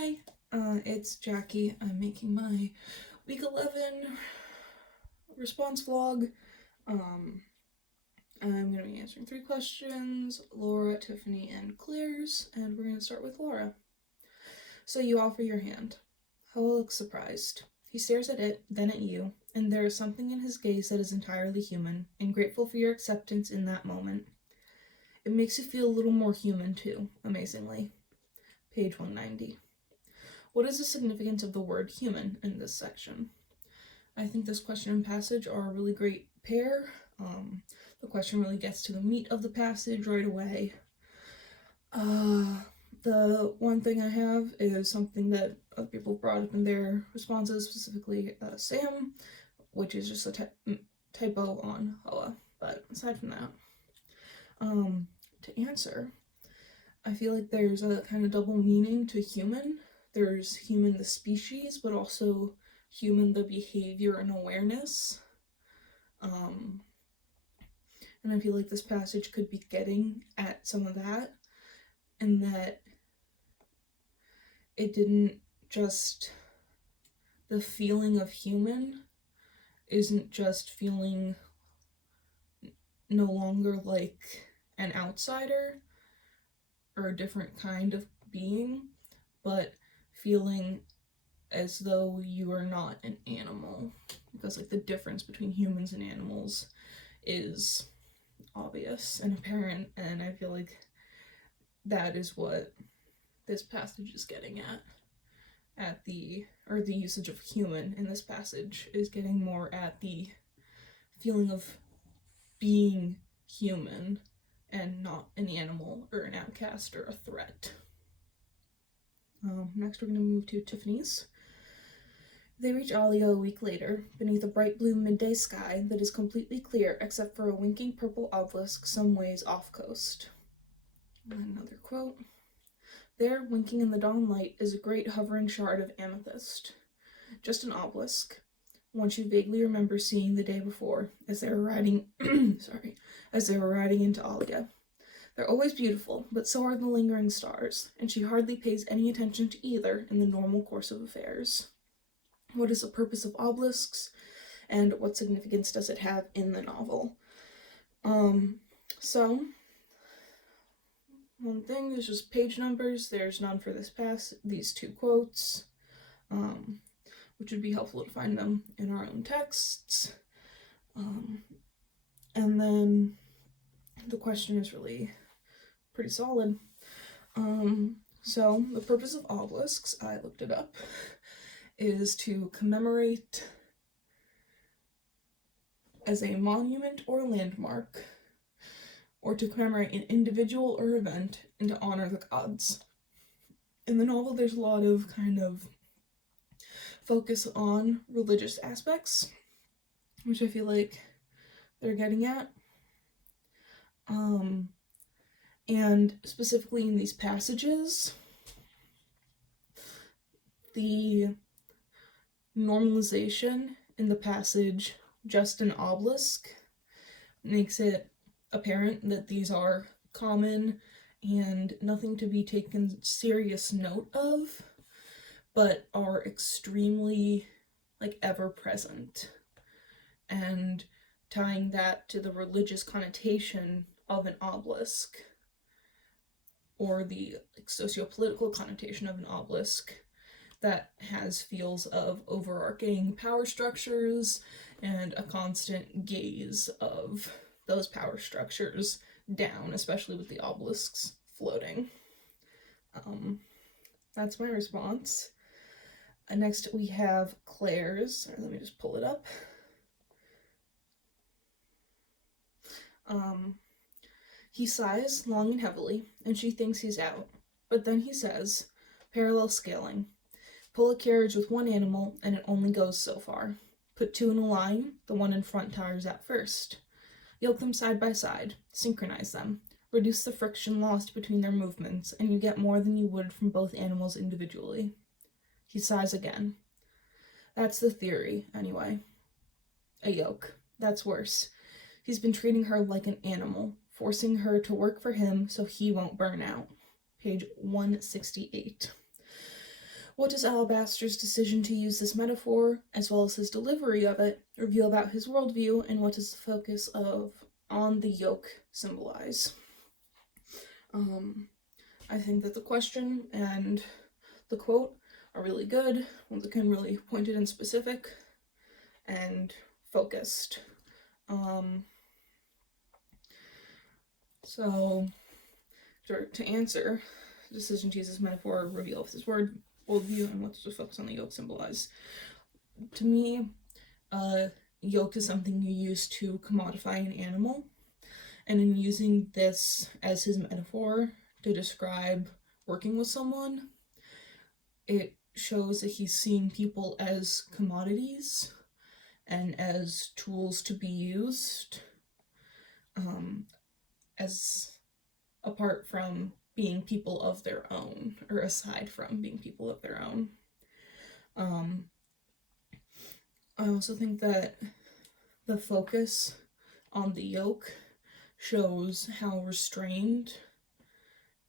Hi, it's Jackie. I'm making my week 11 response vlog. I'm going to be answering 3 questions, Laura, Tiffany, and Claire's, and we're going to start with Laura. So you offer your hand. Hoa looks surprised. He stares at it, then at you, and there is something in his gaze that is entirely human, and grateful for your acceptance in that moment. It makes you feel a little more human too, amazingly. Page 190. What is the significance of the word human in this section? I think this question and passage are a really great pair. The question really gets to the meat of the passage right away. The one thing I have is something that other people brought up in their responses, specifically Sam, which is just a typo on Hoa. But aside from that, to answer, I feel like there's a kind of double meaning to human. There's human the species, but also human the behavior and awareness. And I feel like this passage could be getting at some of that, and that it didn't just, the feeling of human isn't just feeling no longer like an outsider or a different kind of being, but feeling as though you are not an animal, because like the difference between humans and animals is obvious and apparent, and I feel like that is what this passage is getting at the usage of human in this passage is getting more at the feeling of being human and not an animal or an outcast or a threat. Next we're going to move to Tiffany's. They reach Alia a week later, beneath a bright blue midday sky that is completely clear except for a winking purple obelisk some ways off coast. Another quote. There, winking in the dawn light, is a great hovering shard of amethyst. Just an obelisk, one she vaguely remembers seeing the day before as they were riding into Alia. They're always beautiful, but so are the lingering stars, and she hardly pays any attention to either in the normal course of affairs. What is the purpose of obelisks, and what significance does it have in the novel? So, one thing, there's just page numbers. There's none for these 2 quotes, which would be helpful to find them in our own texts. And then the question is really pretty solid. So the purpose of obelisks, I looked it up, is to commemorate as a monument or landmark, or to commemorate an individual or event and to honor the gods. In the novel, there's a lot of kind of focus on religious aspects, which I feel like they're getting at. And specifically in these passages, the normalization in the passage, just an obelisk, makes it apparent that these are common and nothing to be taken serious note of, but are extremely ever present, and tying that to the religious connotation of an obelisk, or the socio-political connotation of an obelisk, that has feels of overarching power structures and a constant gaze of those power structures down, especially with the obelisks floating. That's my response. Next we have Claire's. Let me just pull it up. He sighs long and heavily, and she thinks he's out. But then he says, parallel scaling. Pull a carriage with one animal, and it only goes so far. Put 2 in a line, the one in front tires out first. Yoke them side by side, synchronize them, reduce the friction lost between their movements, and you get more than you would from both animals individually. He sighs again. That's the theory, anyway. A yoke. That's worse. He's been treating her like an animal, forcing her to work for him so he won't burn out. Page 168. What does Alabaster's decision to use this metaphor, as well as his delivery of it, reveal about his worldview, and what does the focus of on the yoke symbolize? I think that the question and the quote are really good, once again really pointed and specific and focused. So to answer, decision to use this metaphor reveals his worldview, and what does the focus on the yoke symbolize? To me, yoke is something you use to commodify an animal, and in using this as his metaphor to describe working with someone, it shows that he's seeing people as commodities and as tools to be used, as apart from being people of their own, or aside from being people of their own. I also think that the focus on the yoke shows how restrained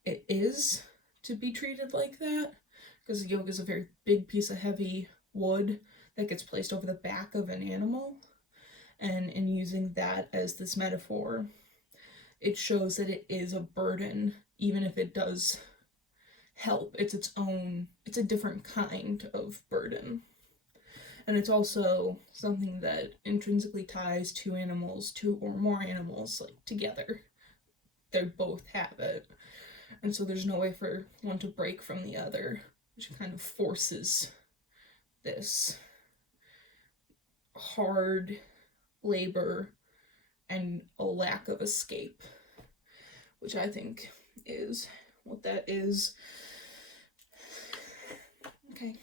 it is to be treated like that, because the yoke is a very big piece of heavy wood that gets placed over the back of an animal, and in using that as this metaphor, it shows that it is a burden, even if it does help. It's a different kind of burden. And it's also something that intrinsically ties two or more animals, like, together. They both have it. And so there's no way for one to break from the other, which kind of forces this hard labor and a lack of escape, which I think is what that is. Okay.